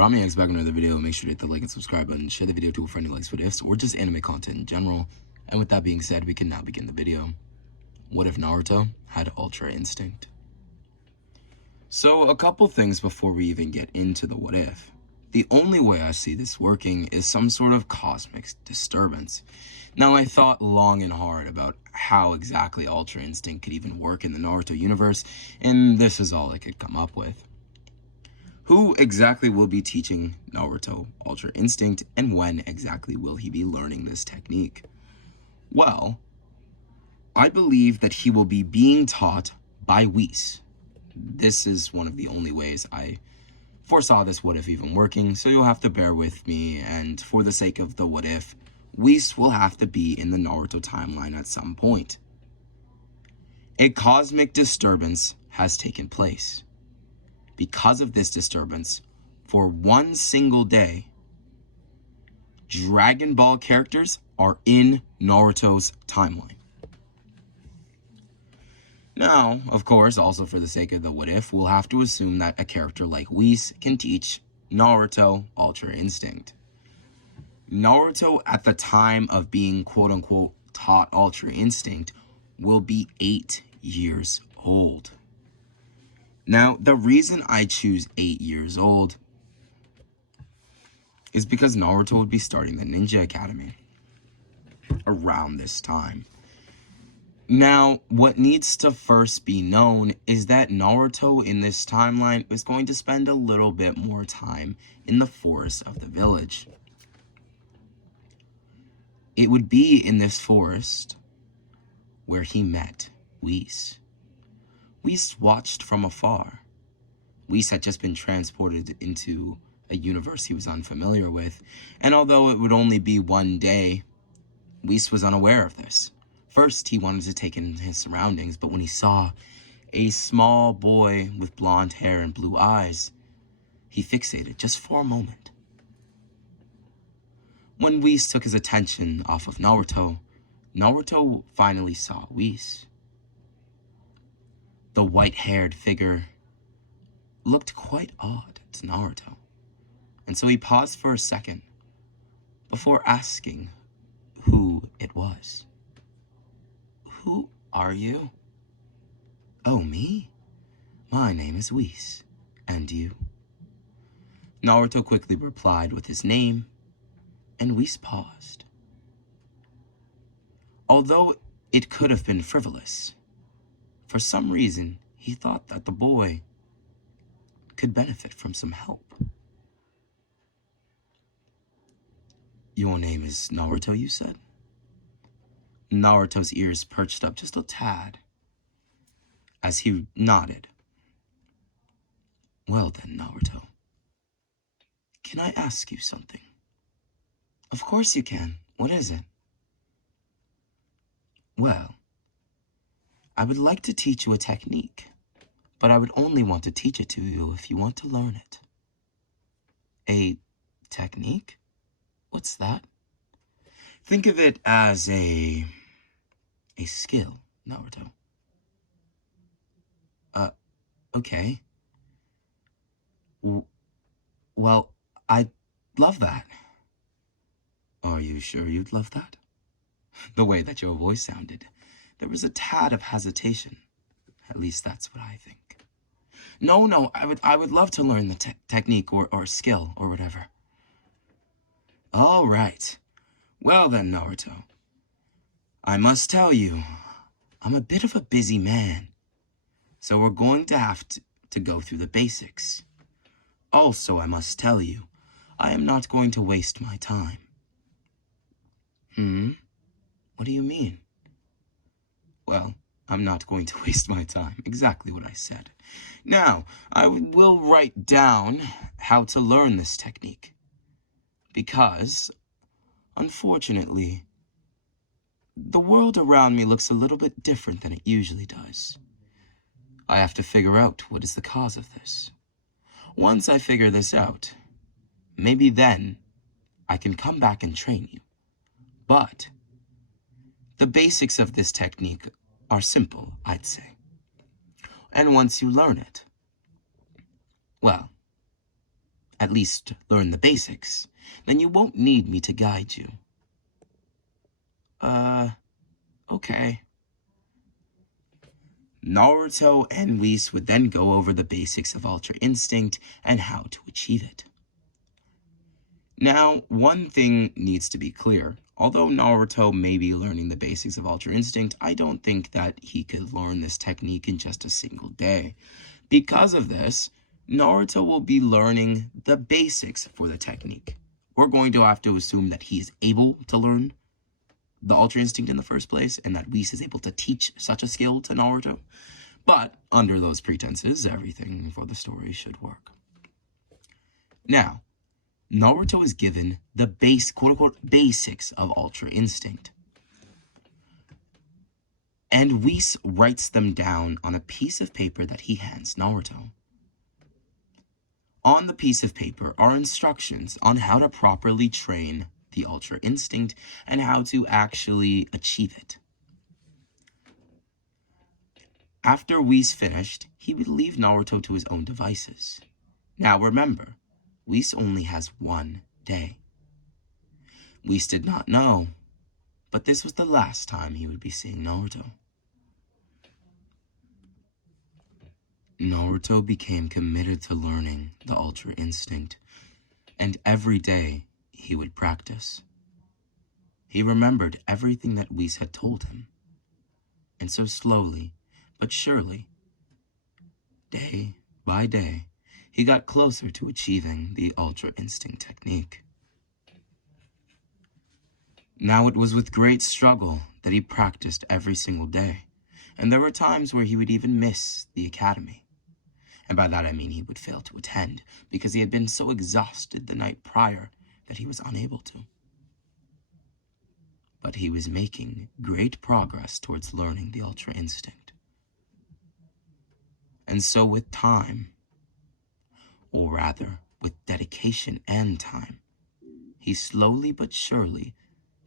Ramiax back in another video. Make sure to hit the like and subscribe button. Share the video to a friend who likes what ifs or just anime content in general. And with that being said, we can now begin the video. What if Naruto had Ultra Instinct? So a couple things before we even get into the what if. The only way I see this working is some sort of cosmic disturbance. Now, I thought long and hard about how exactly Ultra Instinct could even work in the Naruto universe, and this is all I could come up with. Who exactly will be teaching Naruto Ultra Instinct, and when exactly will he be learning this technique? Well, I believe that he will be being taught by Whis. This is one of the only ways I foresaw this what if even working, so you'll have to bear with me, and for the sake of the what if, Whis will have to be in the Naruto timeline at some point. A cosmic disturbance has taken place. Because of this disturbance, for one single day, Dragon Ball characters are in Naruto's timeline. Now, of course, also for the sake of the what if, we'll have to assume that a character like Whis can teach Naruto Ultra Instinct. Naruto, at the time of being quote-unquote taught Ultra Instinct, will be 8 years old. Now, the reason I choose 8 years old is because Naruto would be starting the Ninja Academy around this time. Now, what needs to first be known is that Naruto in this timeline is going to spend a little bit more time in the forest of the village. It would be in this forest where he met Whis. Whis watched from afar. Whis had just been transported into a universe he was unfamiliar with, and although it would only be one day, Whis was unaware of this. First, he wanted to take in his surroundings, but when he saw a small boy with blonde hair and blue eyes, he fixated just for a moment. When Whis took his attention off of Naruto, Naruto finally saw Whis. The white-haired figure looked quite odd to Naruto, and so he paused for a second before asking who it was. "Who are you?" "Oh, me? My name is Whis. And you?" Naruto quickly replied with his name, and Whis paused. Although it could have been frivolous, for some reason, he thought that the boy could benefit from some help. "Your name is Naruto, you said?" Naruto's ears perched up just a tad as he nodded. "Well then, Naruto, can I ask you something?" "Of course you can. What is it?" "Well, I would like to teach you a technique, but I would only want to teach it to you if you want to learn it." "A technique? What's that?" "Think of it as a skill, Naruto." Okay. Well, I'd love that." "Are you sure you'd love that?" The way that your voice sounded, there was a tad of hesitation. At least that's what I think. No, I would love to learn the technique or skill or whatever." "All right. Well then, Naruto, I must tell you, I'm a bit of a busy man, so we're going to have to go through the basics. Also, I must tell you, I am not going to waste my time." What do you mean?" "Well, I'm not going to waste my time. Exactly what I said. Now, I will write down how to learn this technique, because, unfortunately, the world around me looks a little bit different than it usually does. I have to figure out what is the cause of this. Once I figure this out, maybe then I can come back and train you. But the basics of this technique are simple, I'd say. And once you learn it, well, at least learn the basics, then you won't need me to guide you. Okay. Naruto and Whis would then go over the basics of Ultra Instinct and how to achieve it. Now, one thing needs to be clear. Although Naruto may be learning the basics of Ultra Instinct, I don't think that he could learn this technique in just a single day. Because of this, Naruto will be learning the basics for the technique. We're going to have to assume that he is able to learn the Ultra Instinct in the first place, and that Whis is able to teach such a skill to Naruto. But under those pretenses, everything for the story should work. Now, Naruto is given the quote-unquote basics of Ultra Instinct. And Whis writes them down on a piece of paper that he hands Naruto. On the piece of paper are instructions on how to properly train the Ultra Instinct and how to actually achieve it. After Whis finished, he would leave Naruto to his own devices. Now remember, Whis only has one day. Whis did not know, but this was the last time he would be seeing Naruto. Naruto became committed to learning the Ultra Instinct, and every day he would practice. He remembered everything that Whis had told him, and so slowly but surely, day by day, he got closer to achieving the Ultra Instinct technique. Now it was with great struggle that he practiced every single day, and there were times where he would even miss the academy. And by that I mean he would fail to attend, because he had been so exhausted the night prior that he was unable to. But he was making great progress towards learning the Ultra Instinct. And so with time, or rather, with dedication and time, he slowly but surely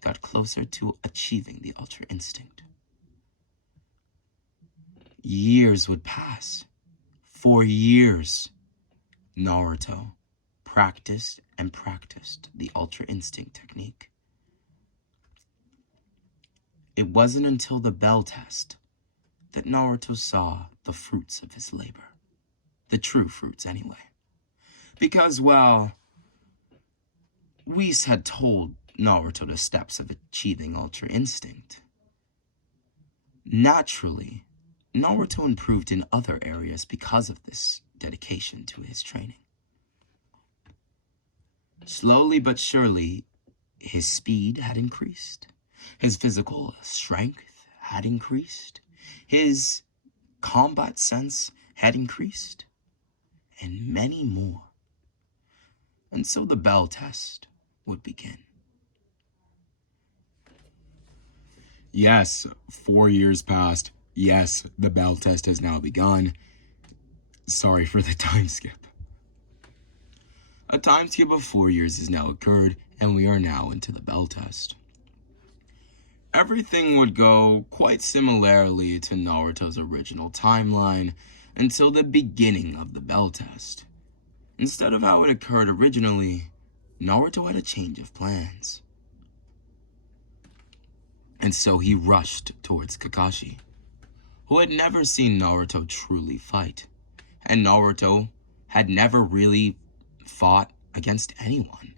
got closer to achieving the Ultra Instinct. Years would pass. For years, Naruto practiced and practiced the Ultra Instinct technique. It wasn't until the bell test that Naruto saw the fruits of his labor. The true fruits, anyway. Because, well, Whis had told Naruto the steps of achieving Ultra Instinct. Naturally, Naruto improved in other areas because of this dedication to his training. Slowly but surely, his speed had increased. His physical strength had increased. His combat sense had increased. And many more. And so the bell test would begin. Yes, 4 years passed. Yes, the bell test has now begun. Sorry for the time skip. A time skip of 4 years has now occurred, and we are now into the bell test. Everything would go quite similarly to Naruto's original timeline until the beginning of the bell test. Instead of how it occurred originally, Naruto had a change of plans. And so he rushed towards Kakashi, who had never seen Naruto truly fight, and Naruto had never really fought against anyone,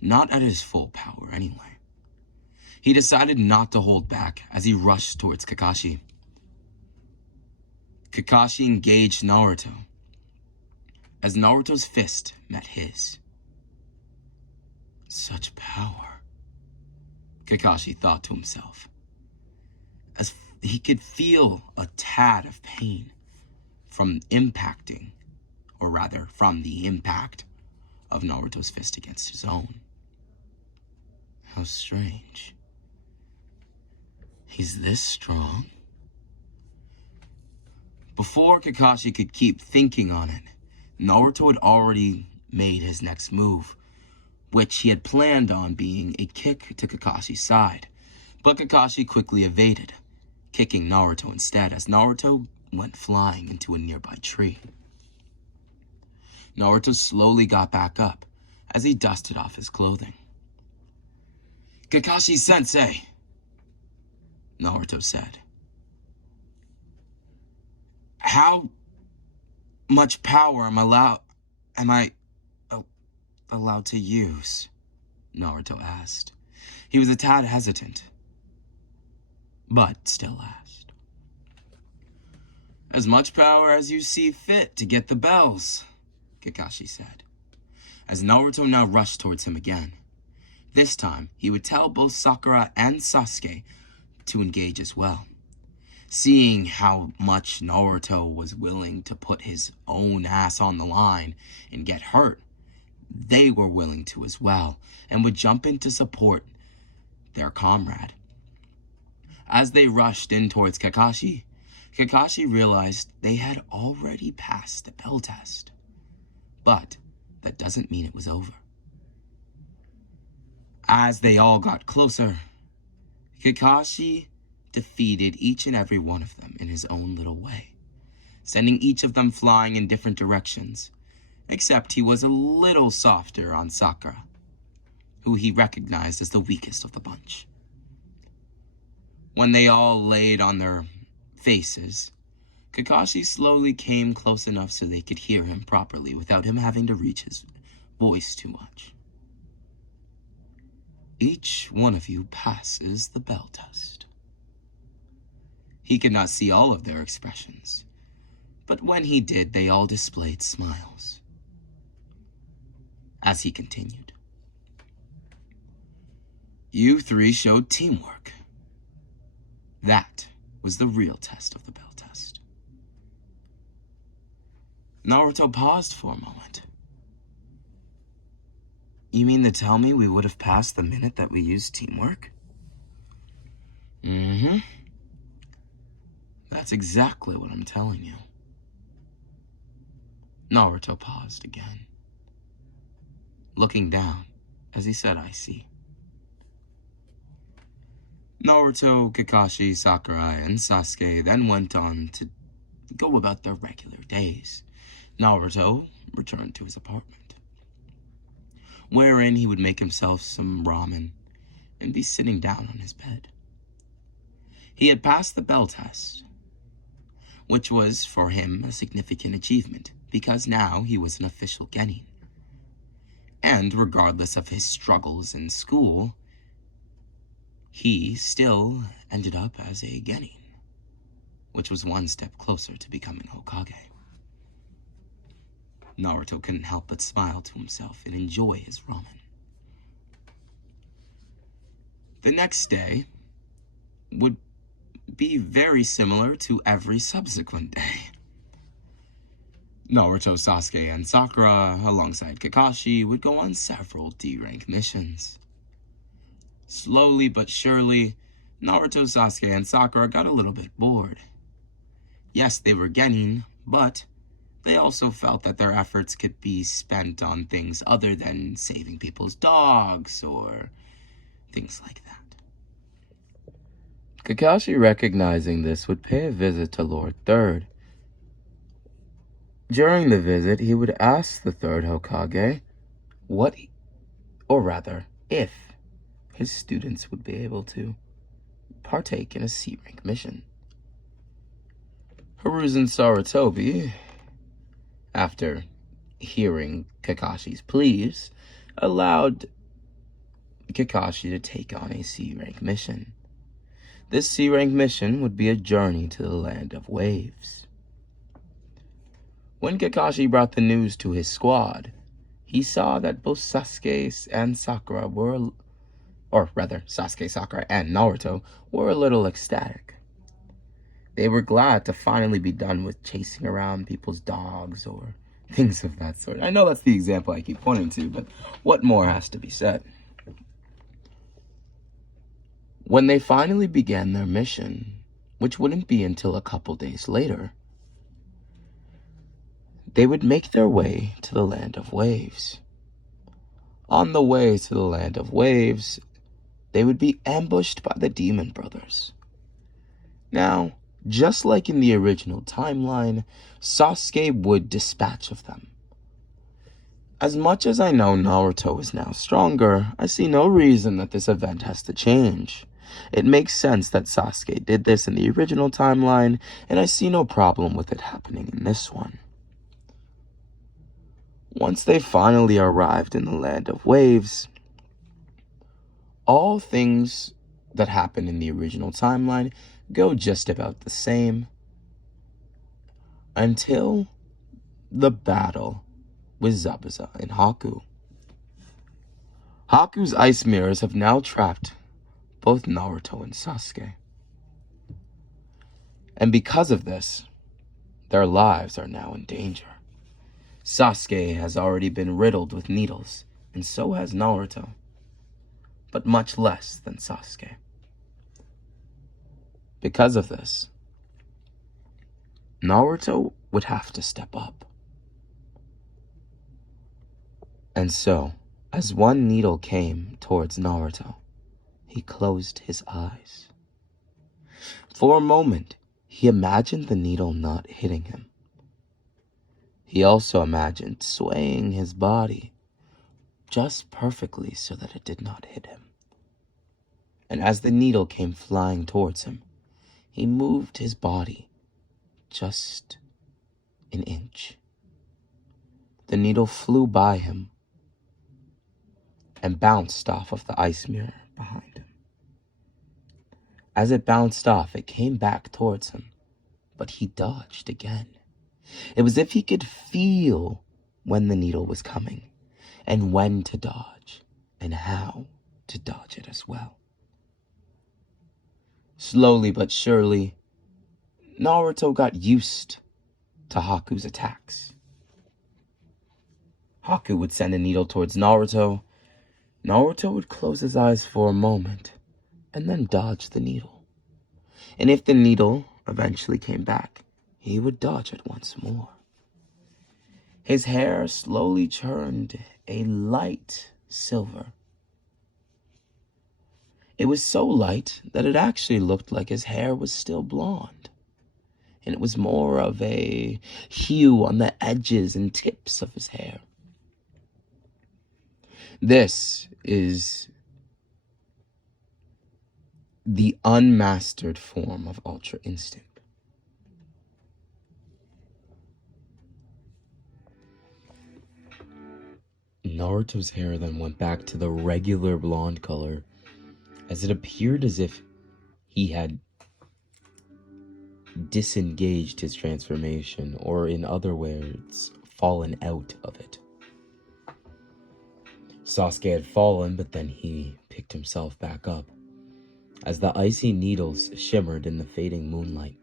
not at his full power anyway. He decided not to hold back as he rushed towards Kakashi. Kakashi engaged Naruto as Naruto's fist met his. Such power, Kakashi thought to himself, as he could feel a tad of pain from the impact of Naruto's fist against his own. How strange. He's this strong? Before Kakashi could keep thinking on it, Naruto had already made his next move, which he had planned on being a kick to Kakashi's side. But Kakashi quickly evaded, kicking Naruto instead as Naruto went flying into a nearby tree. Naruto slowly got back up as he dusted off his clothing. "Kakashi-sensei," Naruto said. "How much power am I allowed to use?" Naruto asked. He was a tad hesitant, but still asked. "As much power as you see fit to get the bells," Kakashi said, as Naruto now rushed towards him again. This time, he would tell both Sakura and Sasuke to engage as well. Seeing how much Naruto was willing to put his own ass on the line and get hurt, they were willing to as well, and would jump in to support their comrade. As they rushed in towards Kakashi, Kakashi realized they had already passed the bell test. But that doesn't mean it was over. As they all got closer, Kakashi defeated each and every one of them in his own little way, sending each of them flying in different directions, except he was a little softer on Sakura, who he recognized as the weakest of the bunch. When they all laid on their faces, Kakashi slowly came close enough so they could hear him properly without him having to reach his voice too much. "Each one of you passes the bell test." He could not see all of their expressions, but when he did, they all displayed smiles. As he continued, "You three showed teamwork. That was the real test of the bell test." Naruto paused for a moment. "You mean to tell me we would have passed the minute that we used teamwork?" "Mm-hmm. That's exactly what I'm telling you." Naruto paused again, looking down as he said, "I see." Naruto, Kakashi, Sakurai, and Sasuke then went on to go about their regular days. Naruto returned to his apartment, wherein he would make himself some ramen and be sitting down on his bed. He had passed the bell test, which was for him a significant achievement because now he was an official genin. And regardless of his struggles in school, he still ended up as a genin, which was one step closer to becoming Hokage. Naruto couldn't help but smile to himself and enjoy his ramen. The next day would be very similar to every subsequent day. Naruto, Sasuke, and Sakura, alongside Kakashi, would go on several D-rank missions. Slowly but surely, Naruto, Sasuke, and Sakura got a little bit bored. Yes, they were genin, but they also felt that their efforts could be spent on things other than saving people's dogs or things like that. Kakashi, recognizing this, would pay a visit to Lord Third. During the visit, he would ask the third Hokage if his students would be able to partake in a C-rank mission. Hiruzen Sarutobi, after hearing Kakashi's pleas, allowed Kakashi to take on a C-rank mission. This C-rank mission would be a journey to the land of waves. When Kakashi brought the news to his squad, he saw that both Sasuke, Sakura, and Naruto were a little ecstatic. They were glad to finally be done with chasing around people's dogs or things of that sort. I know that's the example I keep pointing to, but what more has to be said? When they finally began their mission, which wouldn't be until a couple days later, they would make their way to the Land of Waves. On the way to the Land of Waves, they would be ambushed by the Demon Brothers. Now, just like in the original timeline, Sasuke would dispatch of them. As much as I know Naruto is now stronger, I see no reason that this event has to change. It makes sense that Sasuke did this in the original timeline, and I see no problem with it happening in this one. Once they finally arrived in the Land of Waves, all things that happened in the original timeline go just about the same until the battle with Zabuza and Haku. Haku's ice mirrors have now trapped both Naruto and Sasuke. And because of this, their lives are now in danger. Sasuke has already been riddled with needles, and so has Naruto, but much less than Sasuke. Because of this, Naruto would have to step up. And so, as one needle came towards Naruto, he closed his eyes. For a moment, he imagined the needle not hitting him. He also imagined swaying his body just perfectly so that it did not hit him. And as the needle came flying towards him, he moved his body just an inch. The needle flew by him and bounced off of the ice mirror behind him. As it bounced off, it came back towards him, but he dodged again. It was as if he could feel when the needle was coming, and when to dodge, and how to dodge it as well. Slowly but surely, Naruto got used to Haku's attacks. Haku would send a needle towards Naruto. Naruto would close his eyes for a moment, and then dodge the needle. And if the needle eventually came back, he would dodge it once more. His hair slowly turned a light silver. It was so light that it actually looked like his hair was still blonde. And it was more of a hue on the edges and tips of his hair. This is the unmastered form of Ultra Instinct. Naruto's hair then went back to the regular blonde color, as it appeared as if he had disengaged his transformation, or in other words, fallen out of it. Sasuke had fallen, but then he picked himself back up. As the icy needles shimmered in the fading moonlight,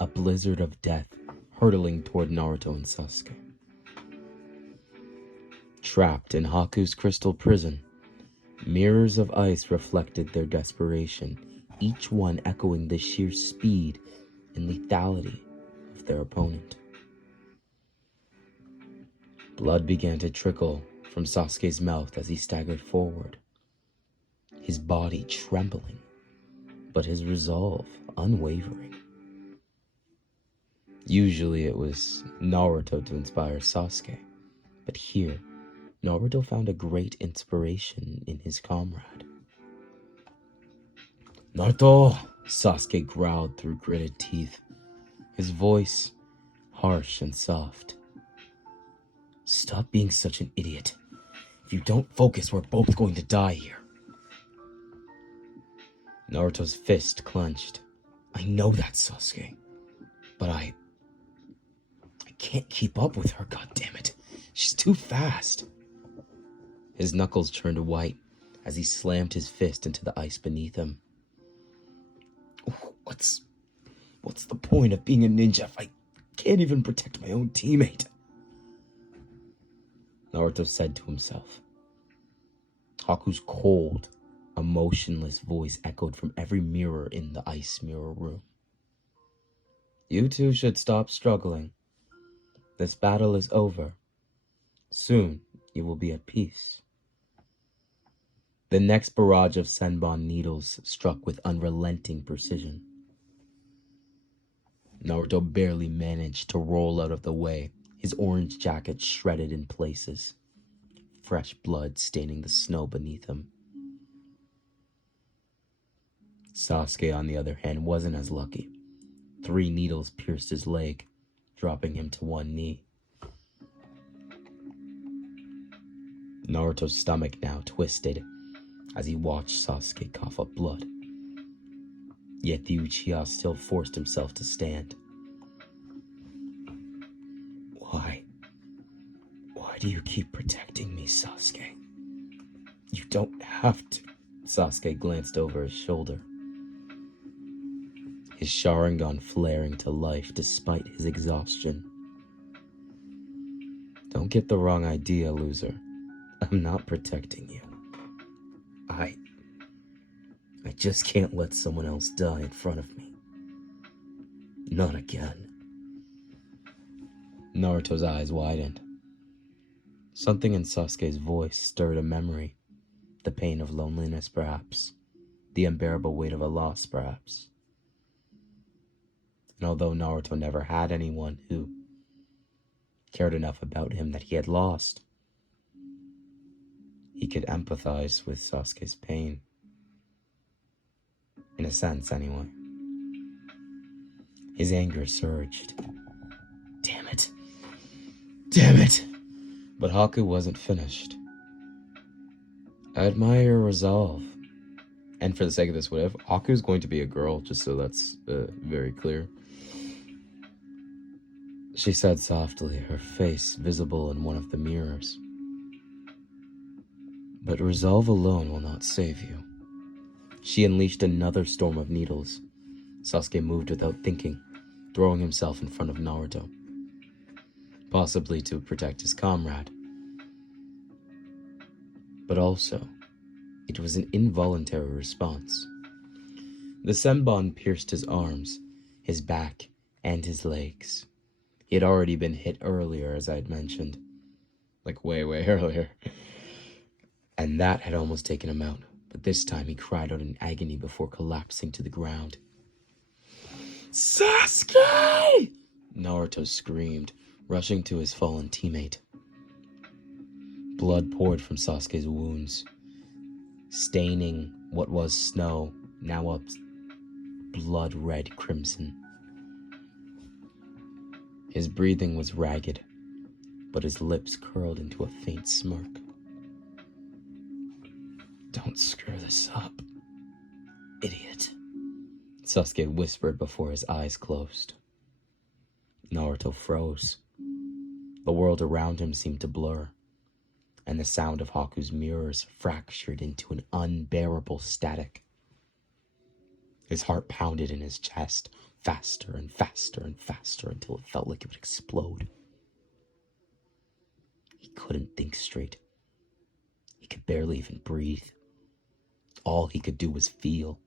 a blizzard of death hurtling toward Naruto and Sasuke. Trapped in Haku's crystal prison, mirrors of ice reflected their desperation, each one echoing the sheer speed and lethality of their opponent. Blood began to trickle from Sasuke's mouth as he staggered forward, his body trembling, but his resolve unwavering. Usually it was Naruto to inspire Sasuke, but here, Naruto found a great inspiration in his comrade. "Naruto!" Sasuke growled through gritted teeth, his voice harsh and soft. "Stop being such an idiot. If you don't focus, we're both going to die here." Naruto's fist clenched. "I know that, Sasuke, but I can't keep up with her, goddammit. She's too fast." His knuckles turned white as he slammed his fist into the ice beneath him. What's the point of being a ninja if I can't even protect my own teammate?" Naruto said to himself. Haku's cold, A motionless voice echoed from every mirror in the ice mirror room. You two should stop struggling. This battle is over. Soon you will be at peace. The next barrage of Senbon needles struck with unrelenting precision. Naruto barely managed to roll out of the way, his orange jacket shredded in places, fresh blood staining the snow beneath him. Sasuke, on the other hand, wasn't as lucky. 3 needles pierced his leg, dropping him to one knee. Naruto's stomach now twisted as he watched Sasuke cough up blood. Yet the Uchiha still forced himself to stand. Why? Why do you keep protecting me, Sasuke? You don't have to. Sasuke glanced over his shoulder, his Sharingan flaring to life despite his exhaustion. Don't get the wrong idea, loser. I'm not protecting you. I just can't let someone else die in front of me. Not again. Naruto's eyes widened. Something in Sasuke's voice stirred a memory. The pain of loneliness, perhaps. The unbearable weight of a loss, perhaps. And although Naruto never had anyone who cared enough about him that he had lost, he could empathize with Sasuke's pain. In a sense, anyway. His anger surged. Damn it. Damn it! But Haku wasn't finished. I admire your resolve. And for the sake of this, what if Haku's going to be a girl, just so that's very clear. She said softly, her face visible in one of the mirrors. But resolve alone will not save you. She unleashed another storm of needles. Sasuke moved without thinking, throwing himself in front of Naruto, possibly to protect his comrade. But also, it was an involuntary response. The Senbon pierced his arms, his back, and his legs. He had already been hit earlier, as I had mentioned. Like way earlier. And that had almost taken him out. But this time he cried out in agony before collapsing to the ground. Sasuke! Naruto screamed, rushing to his fallen teammate. Blood poured from Sasuke's wounds, staining what was snow, now a blood-red crimson. His breathing was ragged, but his lips curled into a faint smirk. Don't screw this up, idiot, Sasuke whispered before his eyes closed. Naruto froze. The world around him seemed to blur, and the sound of Haku's mirrors fractured into an unbearable static. His heart pounded in his chest, faster and faster and faster, until it felt like it would explode. He couldn't think straight. He could barely even breathe. All he could do was feel.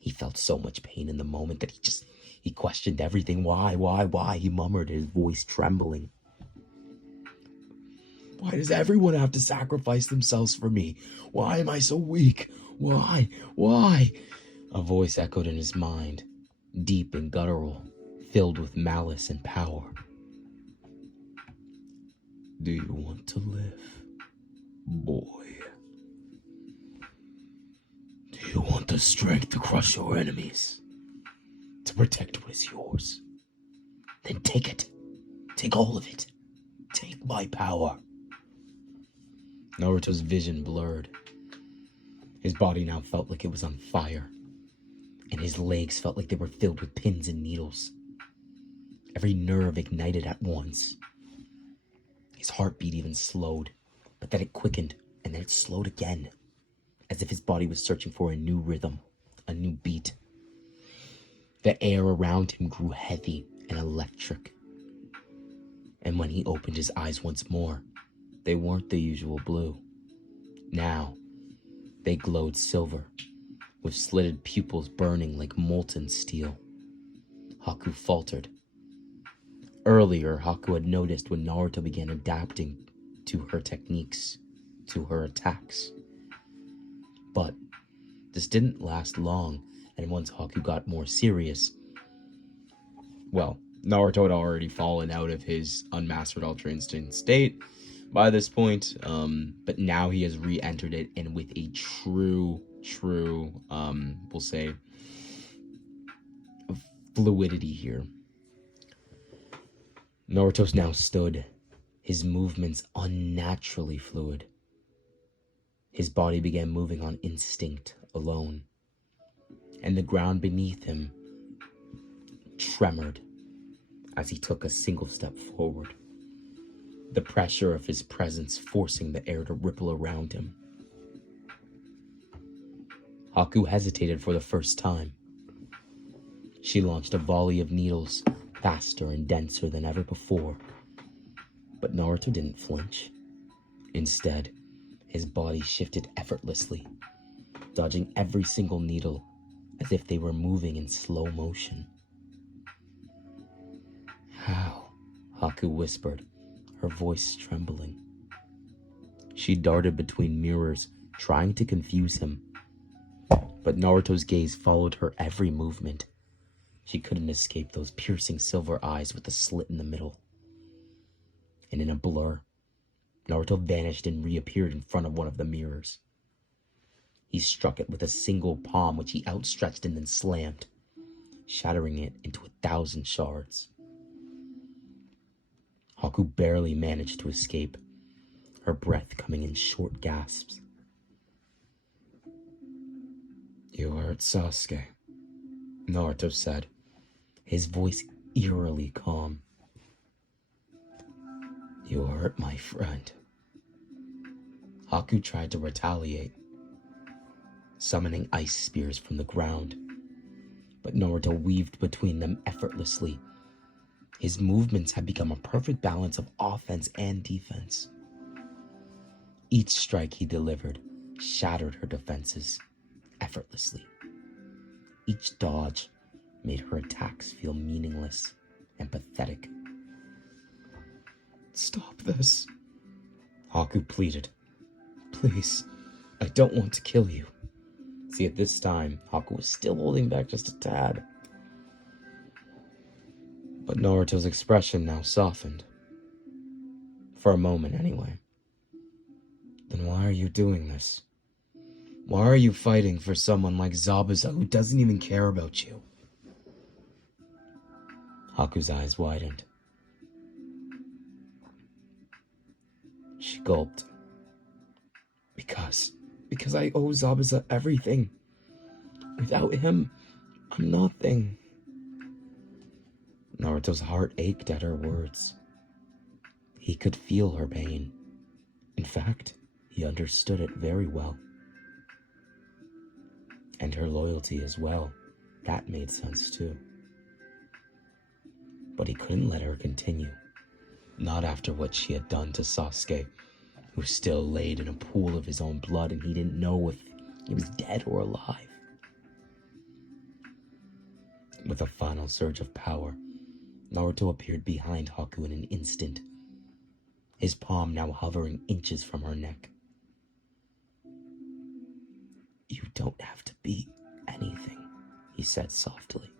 He felt so much pain in the moment that he questioned everything. Why? He murmured, his voice trembling. Why does everyone have to sacrifice themselves for me? Why am I so weak? Why? A voice echoed in his mind, deep and guttural, filled with malice and power. Do you want to live, boy? Do you want the strength to crush your enemies? To protect what is yours? Then take it. Take all of it. Take my power. Naruto's vision blurred. His body now felt like it was on fire, and his legs felt like they were filled with pins and needles. Every nerve ignited at once. His heartbeat even slowed, but then it quickened, and then it slowed again, as if his body was searching for a new rhythm, a new beat. The air around him grew heavy and electric. And when he opened his eyes once more, they weren't the usual blue. Now, They glowed silver, with slitted pupils burning like molten steel. Haku faltered. Earlier, Haku had noticed when Naruto began adapting to her techniques, to her attacks. But this didn't last long, and once Haku got more serious, well, Naruto had already fallen out of his unmastered Ultra Instinct state by this point, but now he has re-entered it, and with a true, we'll say, fluidity here. Naruto now stood, his movements unnaturally fluid. His body began moving on instinct alone, and the ground beneath him tremored as he took a single step forward, the pressure of his presence forcing the air to ripple around him. Haku hesitated for the first time. She launched a volley of needles, faster and denser than ever before. But Naruto didn't flinch. Instead, his body shifted effortlessly, dodging every single needle as if they were moving in slow motion. "How?" Haku whispered, her voice trembling. She darted between mirrors, trying to confuse him. But Naruto's gaze followed her every movement. She couldn't escape those piercing silver eyes with the slit in the middle. And in a blur, Naruto vanished and reappeared in front of one of the mirrors. He struck it with a single palm, which he outstretched and then slammed, shattering it into 1,000 shards. Haku barely managed to escape, her breath coming in short gasps. "You hurt Sasuke," Naruto said, his voice eerily calm. "You hurt my friend." Haku tried to retaliate, summoning ice spears from the ground, but Naruto weaved between them effortlessly. His movements had become a perfect balance of offense and defense. Each strike he delivered shattered her defenses effortlessly. Each dodge made her attacks feel meaningless and pathetic. "Stop this," Haku pleaded. "Please, I don't want to kill you." See, at this time, Haku was still holding back just a tad. But Naruto's expression now softened. For a moment, anyway. "Then why are you doing this? Why are you fighting for someone like Zabuza who doesn't even care about you?" Haku's eyes widened. She gulped. Because I owe Zabuza everything. Without him, I'm nothing." Naruto's heart ached at her words. He could feel her pain. In fact, he understood it very well. And her loyalty as well. That made sense too. But he couldn't let her continue. Not after what she had done to Sasuke, who still laid in a pool of his own blood and he didn't know if he was dead or alive. With a final surge of power, Naruto appeared behind Haku in an instant, his palm now hovering inches from her neck. "You don't have to be anything," he said softly.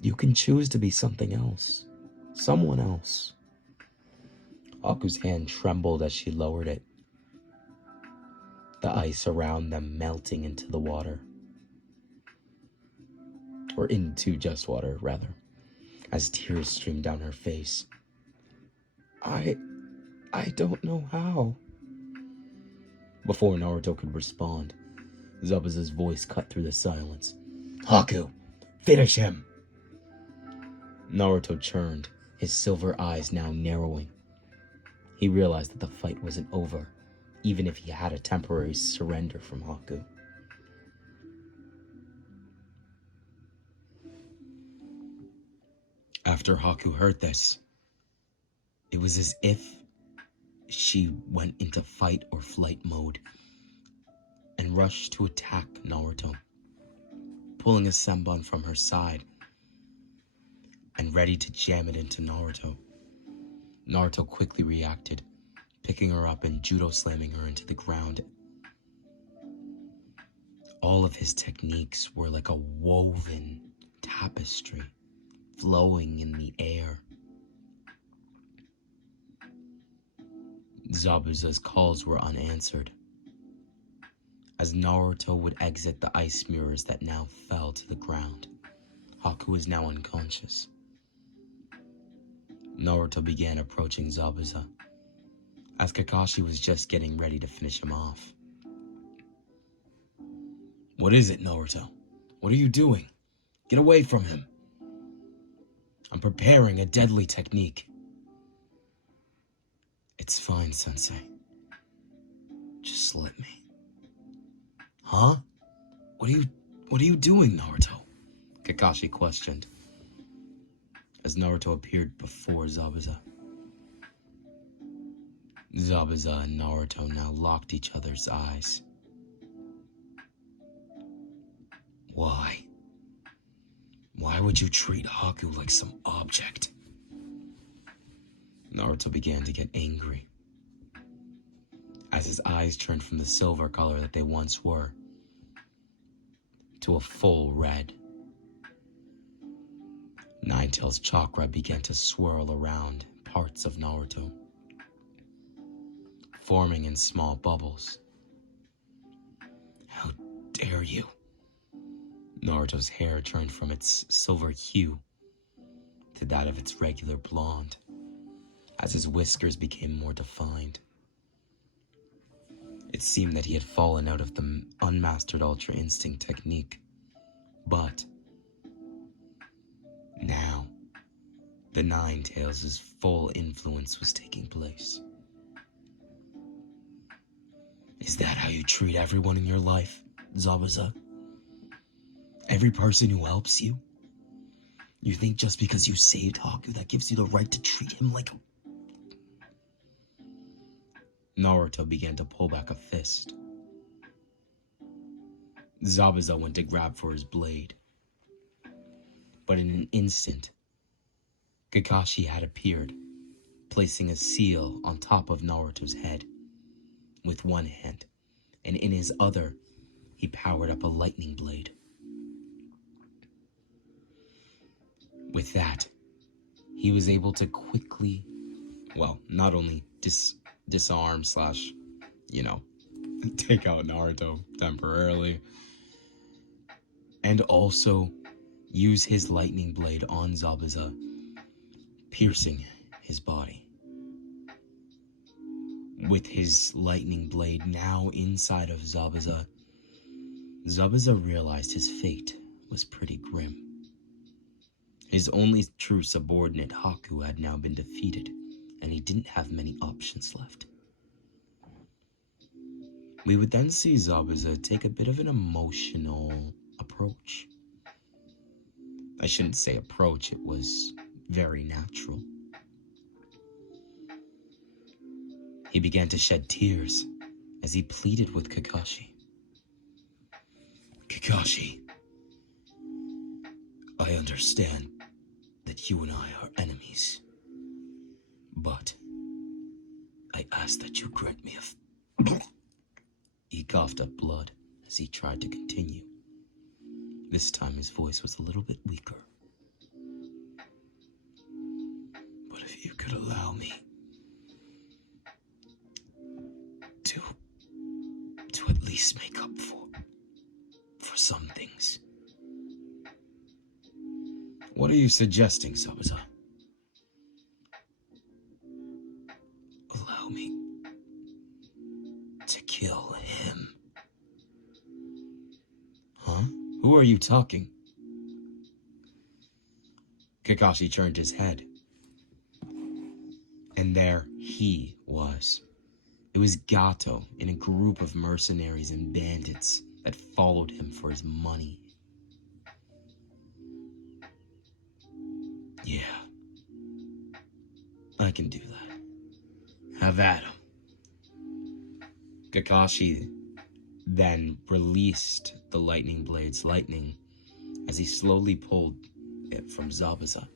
"You can choose to be something else, someone else." Haku's hand trembled as she lowered it, the ice around them melting into the water. Or into just water, rather, as tears streamed down her face. I don't know how." Before Naruto could respond, Zabuza's voice cut through the silence. "Haku, finish him!" Naruto churned, his silver eyes now narrowing. He realized that the fight wasn't over, even if he had a temporary surrender from Haku. After Haku heard this, it was as if she went into fight or flight mode. rushed to attack Naruto, pulling a senbon from her side and ready to jam it into Naruto. Naruto quickly reacted, picking her up and judo slamming her into the ground. All of his techniques were like a woven tapestry, flowing in the air. Zabuza's calls were unanswered. As Naruto would exit the ice mirrors that now fell to the ground, Haku is now unconscious. Naruto began approaching Zabuza, as Kakashi was just getting ready to finish him off. "What is it, Naruto? What are you doing? Get away from him. I'm preparing a deadly technique." "It's fine, Sensei. Just let me." "Huh? What are you doing, Naruto?" Kakashi questioned, as Naruto appeared before Zabuza. Zabuza and Naruto now locked each other's eyes. Why? Why would you treat Haku like some object? Naruto began to get angry, as his eyes turned from the silver color that they once were to a full red. Ninetales chakra began to swirl around parts of Naruto, forming in small bubbles. "How dare you?" Naruto's hair turned from its silver hue to that of its regular blonde, as his whiskers became more defined. It seemed that he had fallen out of the unmastered Ultra Instinct technique, but now the Ninetales' full influence was taking place. "Is that how you treat everyone in your life, Zabuza? Every person who helps you? You think just because you saved Haku, that gives you the right to treat him like a..." Naruto began to pull back a fist. Zabuza went to grab for his blade, but in an instant, Kakashi had appeared, placing a seal on top of Naruto's head with one hand, and in his other, he powered up a lightning blade. With that, he was able to quickly, well, not only disarm slash, take out Naruto temporarily, and also use his lightning blade on Zabuza, piercing his body. With his lightning blade now inside of Zabuza, Zabuza realized his fate was pretty grim. His only true subordinate, Haku, had now been defeated, and he didn't have many options left. We would then see Zabuza take a bit of an emotional approach. I shouldn't say approach, it was very natural. He began to shed tears as he pleaded with Kakashi. "Kakashi, I understand that you and I are enemies, but I ask that you grant me a..." He coughed up blood as he tried to continue. This time his voice was a little bit weaker. "But if you could allow me to at least make up for some things." "What are you suggesting, Zabuza?" "Allow me to kill him." "Huh? Who are you talking?" Kakashi turned his head, and there he was. It was Gato in a group of mercenaries and bandits that followed him for his money. "Yeah, I can do that. Have at him." Kakashi then released the lightning blade's lightning as he slowly pulled it from Zabuza,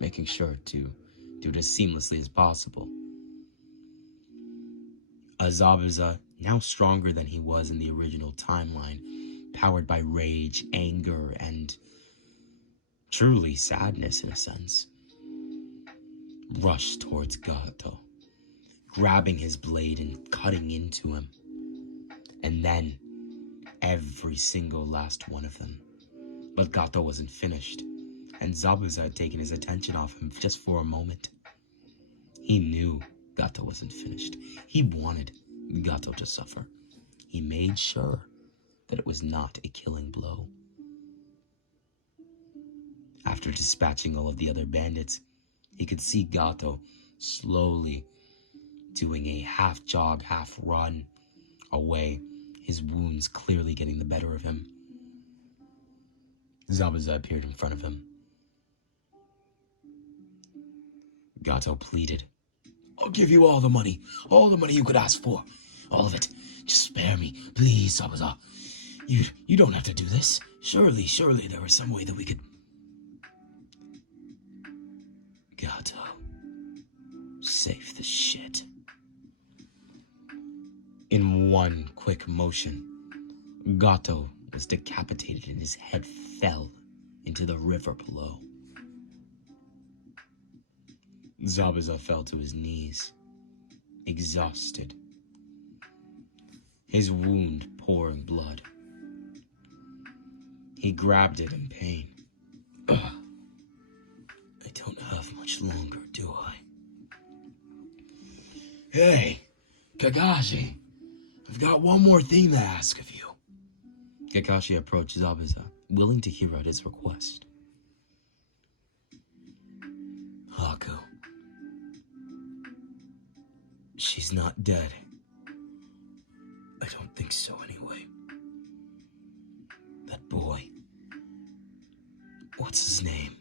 making sure to do it as seamlessly as possible. Zabuza, now stronger than he was in the original timeline, powered by rage, anger, and truly sadness in a sense, rushed towards Gato, grabbing his blade and cutting into him. And then, every single last one of them. But Gato wasn't finished, and Zabuza had taken his attention off him just for a moment. He knew Gato wasn't finished. He wanted Gato to suffer. He made sure that it was not a killing blow. After dispatching all of the other bandits, he could see Gato slowly doing a half jog, half run away, his wounds clearly getting the better of him. Zabuza appeared in front of him. Gato pleaded, "I'll give you all the money you could ask for. All of it. Just spare me, please, Zabuza. You don't have to do this. Surely there was some way that we could..." Gato, save the shit. In one quick motion, Gato was decapitated and his head fell into the river below. Zabuza fell to his knees, exhausted, his wound pouring blood. He grabbed it in pain. Ugh. I don't have much longer, do I? Hey, Kakashi, I've got one more thing to ask of you. Kakashi approached Zabuza, willing to hear out his request. Haku. She's not dead. I don't think so, anyway. That boy. What's his name?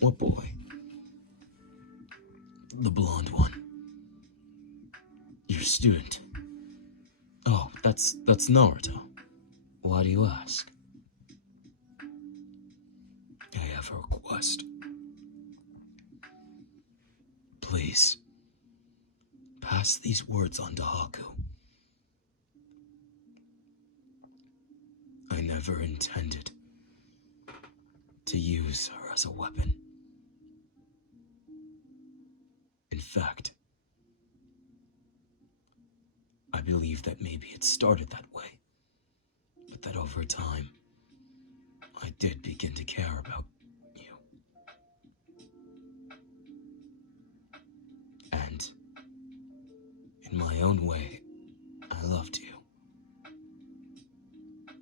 What boy? The blonde one. Your student. Oh, that's Naruto. Why do you ask? I have a request. Please, pass these words on to Haku. I never intended to use her as a weapon. In fact, I believe that maybe it started that way, but that over time, I did begin to care about you. And in my own way, I loved you.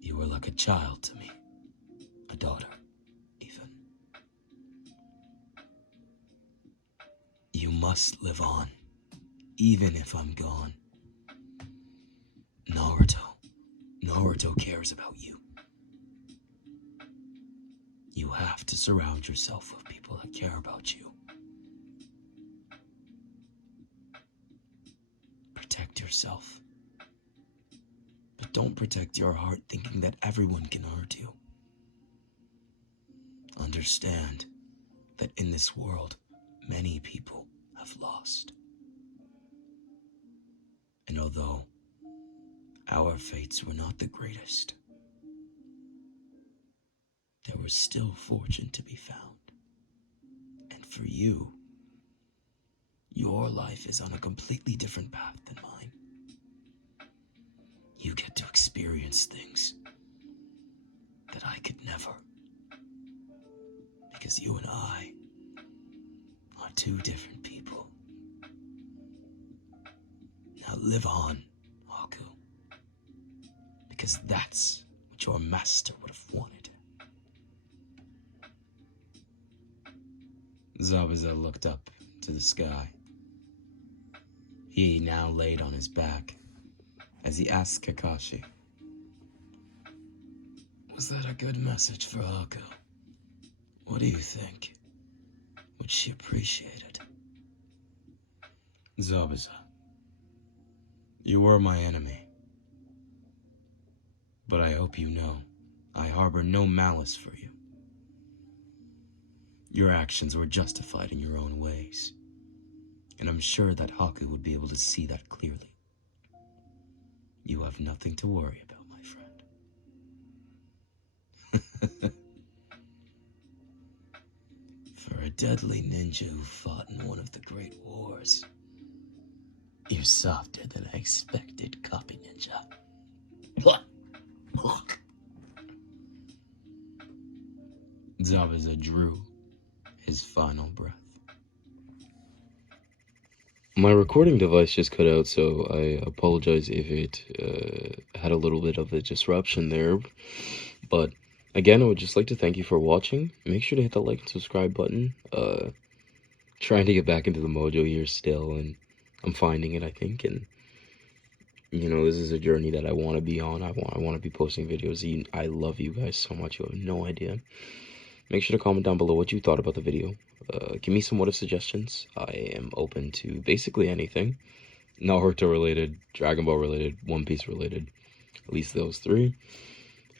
You were like a child to me, a daughter, even. You must live on, even if I'm gone. Naruto cares about you. You have to surround yourself with people that care about you. Protect yourself. But don't protect your heart thinking that everyone can hurt you. Understand that in this world, many people have lost. And although our fates were not the greatest, there was still fortune to be found. And for you, your life is on a completely different path than mine. You get to experience things that I could never. Because you and I are two different people. Now live on, Haku. Because that's what your master would have wanted. Zabuza looked up to the sky. He now laid on his back as he asked Kakashi, "Was that a good message for Haku? What do you think? Would she appreciate it?" Zabuza, You were my enemy. But I hope you know, I harbor no malice for you. Your actions were justified in your own ways. And I'm sure that Haku would be able to see that clearly. You have nothing to worry about, my friend. For a deadly ninja who fought in one of the great wars, you're softer than I expected, copy ninja. Zabuza drew his final breath. My recording device just cut out, so I apologize if it had a little bit of a disruption there. But again, I would just like to thank you for watching. Make sure to hit the like and subscribe button. Trying to get back into the mojo here still, and I'm finding it, I think. And you know, this is a journey that I want to be on. I want to be posting videos. I love you guys so much. You have no idea. Make sure to comment down below what you thought about the video. Give me some what if suggestions. I am open to basically anything. Naruto related, Dragon Ball related, One Piece related. At least those three.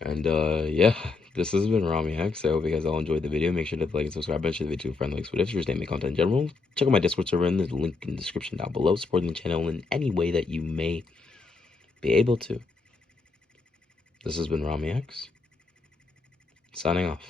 And yeah, this has been Rami X. I hope you guys all enjoyed the video. Make sure to like and subscribe and share the video to your friends, likes, what ifs, anime content in general. Check out my Discord server in the link in the description down below. Supporting the channel in any way that you may be able to. This has been Rami X. Signing off.